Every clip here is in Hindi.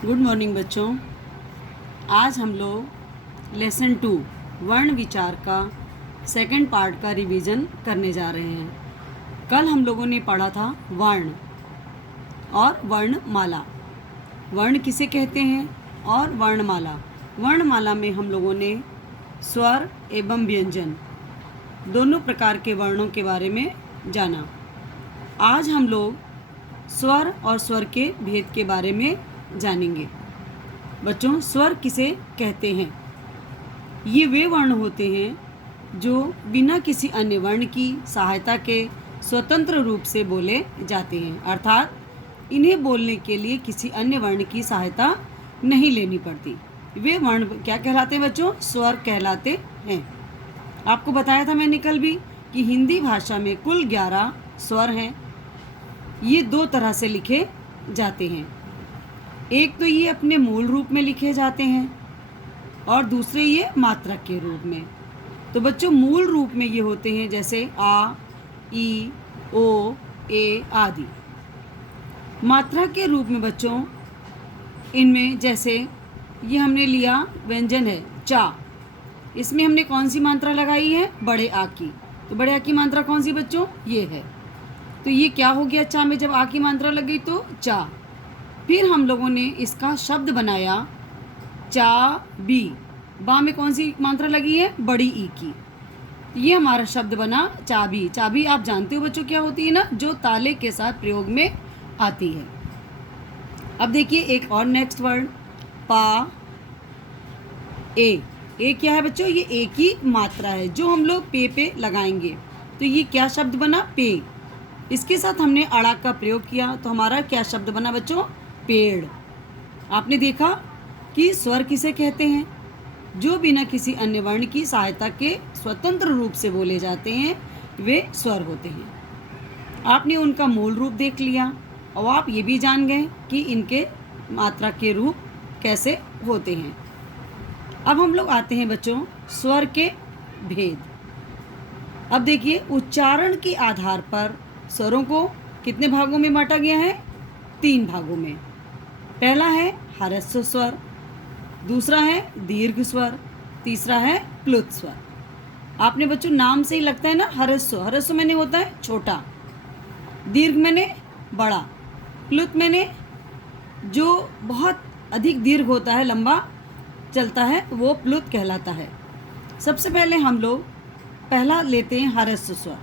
गुड मॉर्निंग बच्चों। आज हम लोग लेसन 2 वर्ण विचार का सेकंड पार्ट का रिवीजन करने जा रहे हैं। कल हम लोगों ने पढ़ा था वर्ण और वर्णमाला। वर्ण किसे कहते हैं और वर्णमाला। वर्णमाला में हम लोगों ने स्वर एवं व्यंजन दोनों प्रकार के वर्णों के बारे में जाना। आज हम लोग स्वर और स्वर के भेद के बारे में जानेंगे। बच्चों, स्वर किसे कहते हैं? ये वे वर्ण होते हैं जो बिना किसी अन्य वर्ण की सहायता के स्वतंत्र रूप से बोले जाते हैं, अर्थात इन्हें बोलने के लिए किसी अन्य वर्ण की सहायता नहीं लेनी पड़ती। वे वर्ण क्या कहलाते हैं बच्चों? स्वर कहलाते हैं। आपको बताया था मैंने कल भी कि हिंदी भाषा में कुल 11 स्वर हैं। ये दो तरह से लिखे जाते हैं। एक तो ये अपने मूल रूप में लिखे जाते हैं और दूसरे ये मात्रक के रूप में। तो बच्चों, मूल रूप में ये होते हैं जैसे आ, ई, ओ, ए आदि। मात्रा के रूप में बच्चों इनमें जैसे ये हमने लिया व्यंजन है चा, इसमें हमने कौन सी मात्रा लगाई है? बड़े आ की। तो बड़े आ की मात्रा कौन सी बच्चों? ये है। तो ये क्या हो गया? चा में जब आ की मात्रा लगी तो चा। फिर हम लोगों ने इसका शब्द बनाया चा बी। बा में कौन सी मात्रा लगी है? बड़ी ई की। ये हमारा शब्द बना चाबी। चाबी आप जानते हो बच्चों क्या होती है ना? जो ताले के साथ प्रयोग में आती है। अब देखिए एक और नेक्स्ट वर्ड पा ए। ए क्या है बच्चों? ये ए की मात्रा है जो हम लोग पे लगाएंगे। तो ये क्या शब्द बना? पे। इसके साथ हमने अड़ा का प्रयोग किया तो हमारा क्या शब्द बना बच्चों? पेड़। आपने देखा कि स्वर किसे कहते हैं? जो बिना किसी अन्य वर्ण की सहायता के स्वतंत्र रूप से बोले जाते हैं वे स्वर होते हैं। आपने उनका मूल रूप देख लिया और आप ये भी जान गए कि इनके मात्रा के रूप कैसे होते हैं। अब हम लोग आते हैं बच्चों स्वर के भेद। अब देखिए उच्चारण के आधार पर स्वरों को कितने भागों में बांटा गया है? 3 भागों में। पहला है ह्रस्व स्वर, दूसरा है दीर्घ स्वर, तीसरा है प्लुत स्वर। आपने बच्चों नाम से ही लगता है ना ह्रस्व। ह्रस्व मैंने होता है छोटा, दीर्घ मैंने बड़ा, प्लुत मैंने जो बहुत अधिक दीर्घ होता है, लंबा चलता है, वो प्लुत कहलाता है। सबसे पहले हम लोग पहला लेते हैं ह्रस्व स्वर।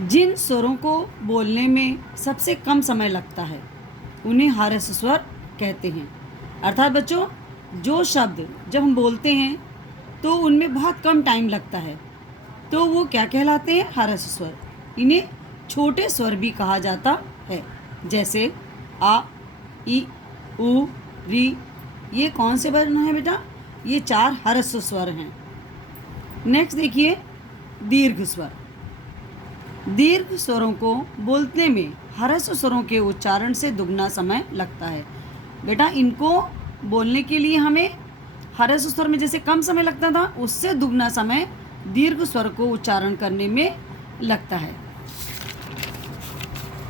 जिन स्वरों को बोलने में सबसे कम समय लगता है उन्हें ह्रस्व स्वर कहते हैं। अर्थात बच्चों जो शब्द जब हम बोलते हैं तो उनमें बहुत कम टाइम लगता है तो वो क्या कहलाते हैं? ह्रस्व स्वर। इन्हें छोटे स्वर भी कहा जाता है, जैसे आ, ई, उ, री। ये कौन से वर्ण हैं बेटा? ये 4 ह्रस्व स्वर हैं। नेक्स्ट देखिए दीर्घ स्वर। दीर्घ स्वरों को बोलने में ह्रस्व स्वरों के उच्चारण से दुगना समय लगता है। बेटा इनको बोलने के लिए हमें ह्रस्व स्वर में जैसे कम समय लगता था उससे दुगना समय दीर्घ स्वर को उच्चारण करने में लगता है।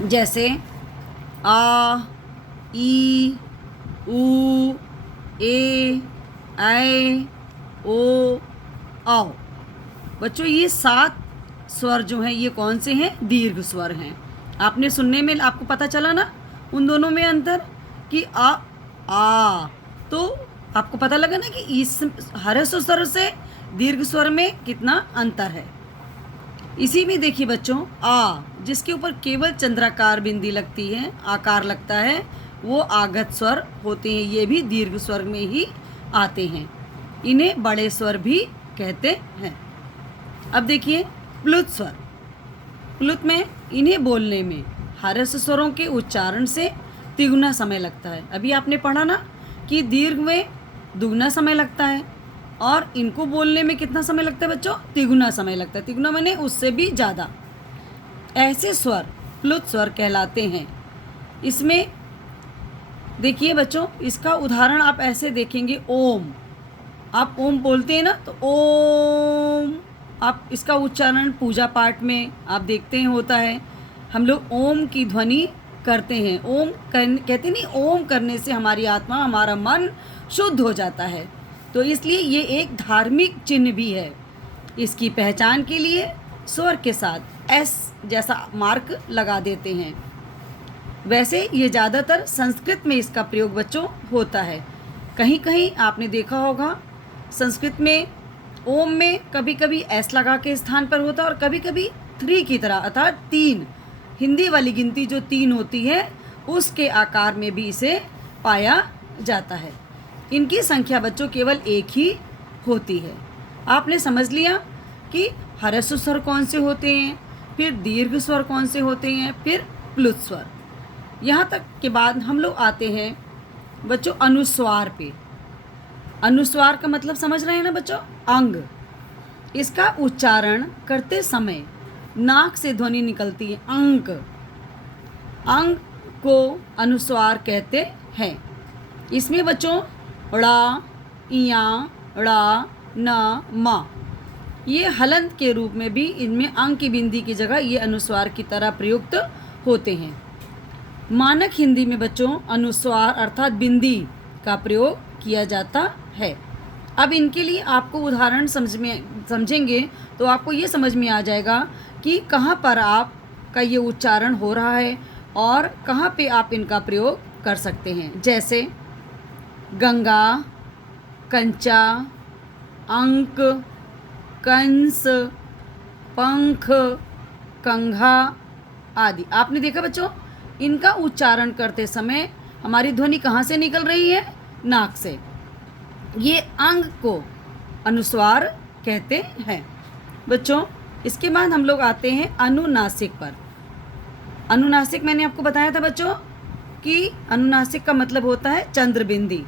जैसे आ, ई, उ, ए, ऐ, ओ, औ। बच्चों ये 7 स्वर जो हैं ये कौन से हैं? दीर्घ स्वर हैं। आपने सुनने में आपको पता चला ना उन दोनों में अंतर कि आ। तो आपको पता लगा ना कि इस ह्रस्व स्वर से दीर्घ स्वर में कितना अंतर है। इसी में देखिए बच्चों आ, जिसके ऊपर केवल चंद्राकार बिंदी लगती है, आकार लगता है, वो आगत स्वर होते हैं। ये भी दीर्घ स्वर में ही आते हैं। इन्हें बड़े स्वर भी कहते हैं। अब देखिए प्लुत स्वर। प्लुत में इन्हें बोलने में ह्रस्व स्वरों के उच्चारण से तिगुना समय लगता है। अभी आपने पढ़ा ना कि दीर्घ में दुगना समय लगता है और इनको बोलने में कितना समय लगता है बच्चों? तिगुना समय लगता है। तिगुना माने उससे भी ज़्यादा। ऐसे स्वर प्लुत स्वर कहलाते हैं। इसमें देखिए बच्चों इसका उदाहरण आप ऐसे देखेंगे ओम। आप ओम बोलते हैं ना तो ओम, आप इसका उच्चारण पूजा पाठ में आप देखते हैं होता है। हम लोग ओम की ध्वनि करते हैं। कहते नहीं, ओम करने से हमारी आत्मा, हमारा मन शुद्ध हो जाता है। तो इसलिए ये एक धार्मिक चिन्ह भी है। इसकी पहचान के लिए स्वर के साथ एस जैसा मार्क लगा देते हैं। वैसे ये ज़्यादातर संस्कृत में इसका प्रयोग बच्चों होता है। कहीं कहीं आपने देखा होगा संस्कृत में ओम में कभी कभी एस लगा के स्थान पर होता है और कभी कभी 3 की तरह, अर्थात 3, हिंदी वाली गिनती जो 3 होती है उसके आकार में भी इसे पाया जाता है। इनकी संख्या बच्चों केवल एक ही होती है। आपने समझ लिया कि ह्रस्व स्वर कौन से होते हैं, फिर दीर्घ स्वर कौन से होते हैं, फिर प्लुत स्वर। यहाँ तक के बाद हम लोग आते हैं बच्चों अनुस्वार पे। अनुस्वार का मतलब समझ रहे हैं ना बच्चों, अंग। इसका उच्चारण करते समय नाक से ध्वनि निकलती है, अंक। अंग को अनुस्वार कहते हैं। इसमें बच्चों ड़ा, इया, ड़ा, न, मा, ये हलंत के रूप में भी इनमें अंग की बिंदी की जगह ये अनुस्वार की तरह प्रयुक्त होते हैं। मानक हिंदी में बच्चों अनुस्वार अर्थात बिंदी का प्रयोग किया जाता है। अब इनके लिए आपको उदाहरण समझेंगे तो आपको ये समझ में आ जाएगा कि कहाँ पर आपका ये उच्चारण हो रहा है और कहाँ पे आप इनका प्रयोग कर सकते हैं। जैसे गंगा, कंचा, अंक, कंस, पंख, कंघा आदि। आपने देखा बच्चों, इनका उच्चारण करते समय हमारी ध्वनि कहाँ से निकल रही है, नाक से। ये अंग को अनुस्वार कहते हैं बच्चों। इसके बाद हम लोग आते हैं अनुनासिक पर। अनुनासिक मैंने आपको बताया था बच्चों कि अनुनासिक का मतलब होता है चंद्रबिंदी।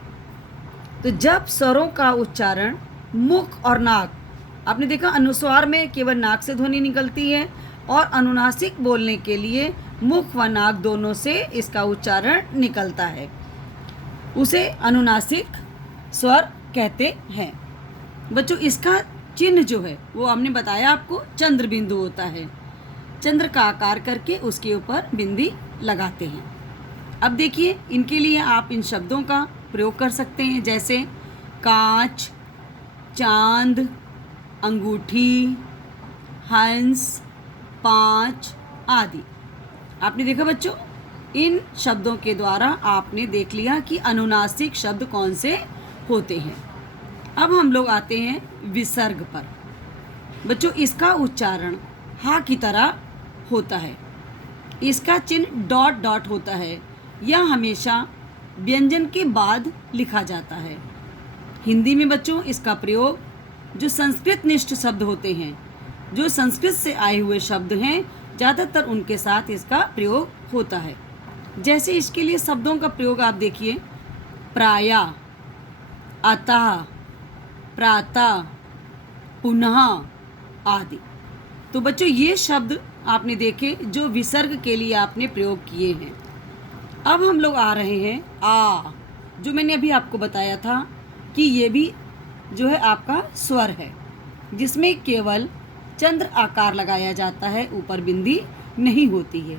तो जब स्वरों का उच्चारण मुख और नाक, आपने देखा अनुस्वार में केवल नाक से ध्वनि निकलती है और अनुनासिक बोलने के लिए मुख व नाक दोनों से इसका उच्चारण निकलता है, उसे अनुनासिक स्वर कहते हैं बच्चों। इसका चिन्ह जो है वो हमने बताया आपको चंद्र बिंदु होता है। चंद्र का आकार करके उसके ऊपर बिंदी लगाते हैं। अब देखिए इनके लिए आप इन शब्दों का प्रयोग कर सकते हैं, जैसे कांच, चांद, अंगूठी, हंस, 5 आदि। आपने देखा बच्चों, इन शब्दों के द्वारा आपने देख लिया कि अनुनासिक शब्द कौन से होते हैं। अब हम लोग आते हैं विसर्ग पर। बच्चों इसका उच्चारण हा की तरह होता है। इसका चिन्ह डॉट डॉट होता है। यह हमेशा व्यंजन के बाद लिखा जाता है। हिंदी में बच्चों इसका प्रयोग जो संस्कृत निष्ठ शब्द होते हैं, जो संस्कृत से आए हुए शब्द हैं, ज़्यादातर उनके साथ इसका प्रयोग होता है। जैसे इसके लिए शब्दों का प्रयोग आप देखिए, प्रायः, अतः, प्रातः, पुनः आदि। तो बच्चों ये शब्द आपने देखे जो विसर्ग के लिए आपने प्रयोग किए हैं। अब हम लोग आ रहे हैं आ, जो मैंने अभी आपको बताया था कि ये भी जो है आपका स्वर है, जिसमें केवल चंद्र आकार लगाया जाता है, ऊपर बिंदी नहीं होती है।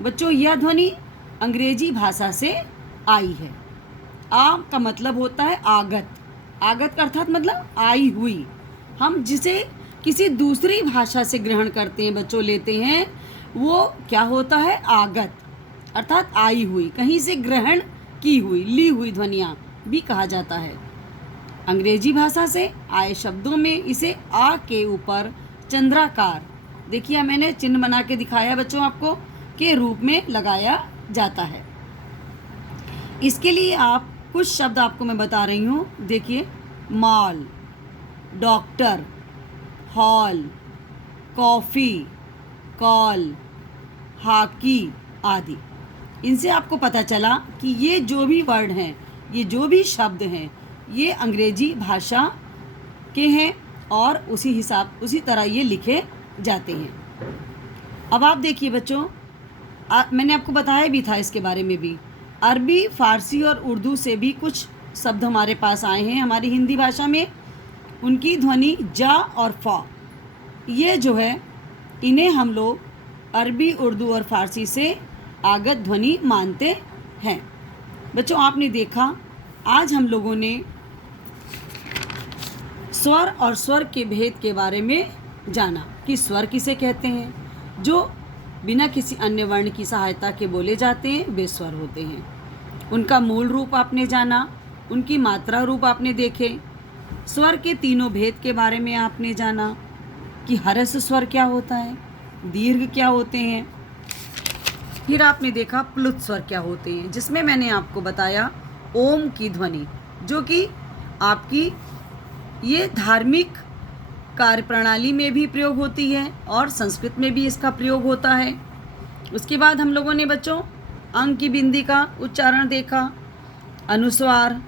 बच्चों यह ध्वनि अंग्रेजी भाषा से आई है। आ का मतलब होता है आगत। आगत का अर्थात मतलब आई हुई। हम जिसे किसी दूसरी भाषा से ग्रहण करते हैं बच्चों, लेते हैं, वो क्या होता है, आगत अर्थात आई हुई, कहीं से ग्रहण की हुई, ली हुई ध्वनियाँ भी कहा जाता है। अंग्रेजी भाषा से आए शब्दों में इसे आ के ऊपर चंद्राकार, देखिए मैंने चिन्ह बना के दिखाया बच्चों आपको, के रूप में लगाया जाता है। इसके लिए आप कुछ शब्द आपको मैं बता रही हूँ। देखिए, mall, doctor, hall, coffee, call, hockey आदि। इनसे आपको पता चला कि ये जो भी वर्ड हैं, ये जो भी शब्द हैं, ये अंग्रेजी भाषा के हैं और उसी तरह ये लिखे जाते हैं। अब आप देखिए बच्चों, मैंने आपको बताया भी था इसके बारे में भी, अरबी, फारसी और उर्दू से भी कुछ शब्द हमारे पास आए हैं हमारी हिंदी भाषा में। उनकी ध्वनि जा और फा, ये जो है इन्हें हम लोग अरबी, उर्दू और फारसी से आगत ध्वनि मानते हैं। बच्चों, आपने देखा आज हम लोगों ने स्वर और स्वर के भेद के बारे में जाना कि स्वर किसे कहते हैं। जो बिना किसी अन्य वर्ण की सहायता के बोले जाते हैं वे स्वर होते हैं। उनका मूल रूप आपने जाना, उनकी मात्रा रूप आपने देखे। स्वर के तीनों भेद के बारे में आपने जाना कि हर्ष स्वर क्या होता है, दीर्घ क्या होते हैं। फिर आपने देखा प्लुत स्वर क्या होते हैं, जिसमें मैंने आपको बताया ओम की ध्वनि, जो कि आपकी ये धार्मिक कार्यप्रणाली में भी प्रयोग होती है और संस्कृत में भी इसका प्रयोग होता है। उसके बाद हम लोगों ने बच्चों अंग की बिंदी का उच्चारण देखा, अनुस्वार,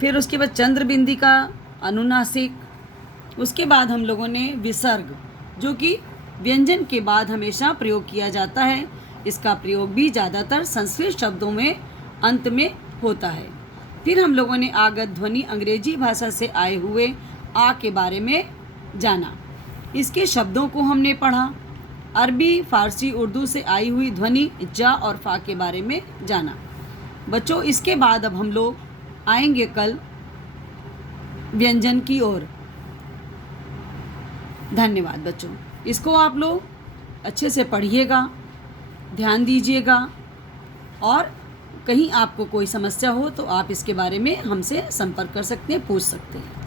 फिर उसके बाद चंद्र बिंदी का अनुनासिक। उसके बाद हम लोगों ने विसर्ग, जो कि व्यंजन के बाद हमेशा प्रयोग किया जाता है। इसका प्रयोग भी ज़्यादातर संस्कृत शब्दों में अंत में होता है। फिर हम लोगों ने आगत ध्वनि अंग्रेजी भाषा से आए हुए आ के बारे में जाना। इसके शब्दों को हमने पढ़ा। अरबी, फारसी, उर्दू से आई हुई ध्वनि जा और फा के बारे में जाना। बच्चों, इसके बाद अब हम लोग आएंगे कल व्यंजन की ओर। धन्यवाद बच्चों। इसको आप लोग अच्छे से पढ़िएगा, ध्यान दीजिएगा, और कहीं आपको कोई समस्या हो तो आप इसके बारे में हमसे संपर्क कर सकते हैं, पूछ सकते हैं।